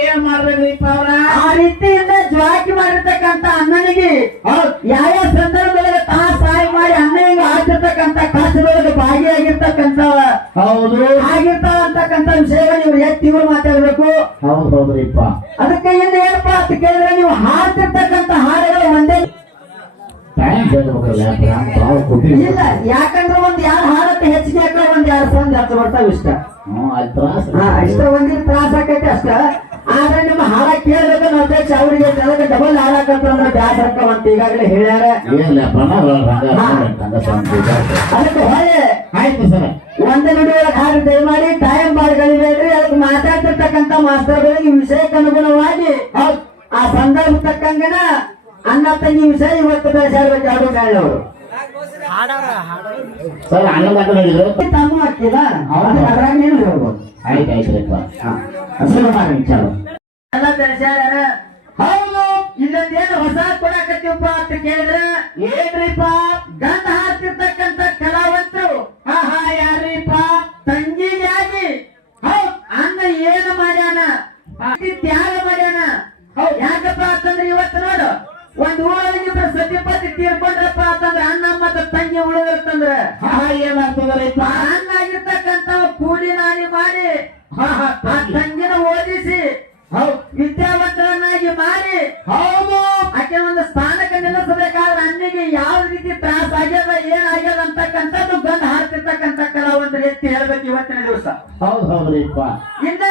ಏನ್ ಮಾಡ್ಬೇಕ್ರಿಪ್ಪ ಅವ್ರ ಆ ರೀತಿಯಿಂದ ಜ್ವಾಕಿ ಮಾಡಿರ್ತಕ್ಕಂತ ಅಣ್ಣನಿಗೆ ಯಾವ ಸಂದರ್ಭದೊಳಗೆ ತಾ ಸಹಾಯ ಮಾಡಿ ಅಣ್ಣನಿಗೆ ಆಗಿರ್ತಕ್ಕಂತ ಕಷ್ಟದೊಳಗೆ ಭಾಗಿಯಾಗಿರ್ತಕ್ಕಂಥವ. ಹೌದು. ಆಗಿರ್ತಾವ ಅಂತಕ್ಕಂತ ವಿಷಯಗಳು ನೀವು ಎತ್ತಿ ಇವ್ರು ಮಾತಾಡ್ಬೇಕು? ಹೌದು ಹೌದ್ರಿಪ್ಪ ಅದಕ್ಕೆ ಇನ್ನು ಏನಪ್ಪ ಅಂತ ಕೇಳಿದ್ರೆ ನೀವು ಹಾಡ್ತಿರ್ತಕ್ಕಂತ ಹಾಡುಗಳು ಒಂದೇ ಇಲ್ಲ ಯಾಕಂದ್ರೆ ಒಂದ್ ಯಾರು ಹೆಚ್ಚಿಗೆ ಒಂದ್ ಎರಡ್ ಫೋನ್ ಹತ್ತು ಬರ್ತಾವ ಇಷ್ಟ. ಹಾ ಇಷ್ಟ ಒಂದಿನ ತ್ರಾಸ ಆಕೈತಿ ಅಷ್ಟ. ಆದ್ರೆ ನಿಮ್ಮ ಹಾಡ ಕೇಳಬೇಕು ಅಧ್ಯಕ್ಷ ಅವರಿಗೆ ಅದಕ್ಕೆ ಡಬಲ್ ಹಾಡಕಂತಂದ್ರೆ ಬ್ಯಾಸ್ ಅಂತ ಈಗಾಗಲೇ ಹೇಳ್ಯಾರ. ಅದಕ್ಕೆ ಹೊಳೆ ಆಯ್ತು ಸರ್. ಒಂದ್ ನುಡಿ ಒಳಗೆ ಹಾಡು ದಯಮಾಡಿ ಟೈಮ್ ಬಾಳ್ ಗಳಿಬೇಡ್ರಿ ಅದಕ್ಕೆ ಮಾತಾಡ್ತಿರ್ತಕ್ಕಂಥ ಮಾಸ್ತರ್ಗಳಿಗೆ ವಿಷಯಕ್ಕೆ ಅನುಗುಣವಾಗಿ ಆ ಸಂದರ್ಭ ತಕ್ಕಂಗನ ಅನ್ನ ತಂಗಿ ವಿಷಯ ಇವತ್ತು ಎರಡು ಮೇಳವರು ಸರ್ ಅಣ್ಣ ಮಾತಾಡಿದ್ರು ತಮ್ಮ ಹಾಕಿದ ಅದ್ರಾಗ ನೀನು ಹೇಳ್ಬೋದು? ಆಯ್ತು ಆಯ್ತು ಹಸಿರು ಮಾಡಿ ಚಲೋ ಎಲ್ಲ ದರ್ಶನ ಹೌದು ಇಲ್ಲೊಂದೇನು ಹೊಸ ಕೊಡಕತ್ತೀವಪ್ಪ ಅಂತ ಕೇಳಿದ್ರೆ ಏನ್ರಿಪ್ಪ ಗಂಧ ಹಾಕ್ತಿರ್ತಕ್ಕಂಥ ಕಲಾವಂತರು. ಹಾ ಹಾ ಯಾರ್ರಿಪ್ಪ ತಂಗಿಗಾಗಿ ಹೌದ್ ಅಣ್ಣ ಏನು ಮಾಡ್ಯಾನ? ತ್ಯಾಗ ಮಾಡ್ಯಾನ? ಹೌದ್ ಯಾಕಪ್ಪ ಅಂತಂದ್ರೆ ಇವತ್ತು ನೋಡು ಒಂದು ಊರಲ್ಲಿ ಸತ್ಯಪತಿ ಅಣ್ಣ ತಂಗಿ ಉಳಿದಿರ್ತಂದ್ರೆ? ಆಗಿರ್ತಕ್ಕಂಥ ಕೂಲಿ ನಾಲಿ ಮಾಡಿ ತಂಗಿನ ಓದಿಸಿ ವಿದ್ಯಾವಂತರನ್ನಾಗಿ ಮಾಡಿ ಹೌದು. ಆಕೆ ಒಂದು ಸ್ಥಾನಕ್ಕೆ ನಿಲ್ಲಿಸಬೇಕಾದ್ರೆ ಅನ್ನಿಗೆ ಯಾವ ರೀತಿ ತ್ರಾಸ ಆಗ್ಯದ ಏನಾಗ್ಯದ ಅಂತಕ್ಕಂಥದ್ದು ಗಂಡ ಹಾಕ್ತಿರ್ತಕ್ಕಂಥ ಕೆಲವೊಂದು ರೀತಿ ಹೇಳ್ಬೇಕು ಇವತ್ತಿನ ದಿವಸ. ಹೌದು ಹೌದ್ರಿಪ್ಪ ಇನ್ನ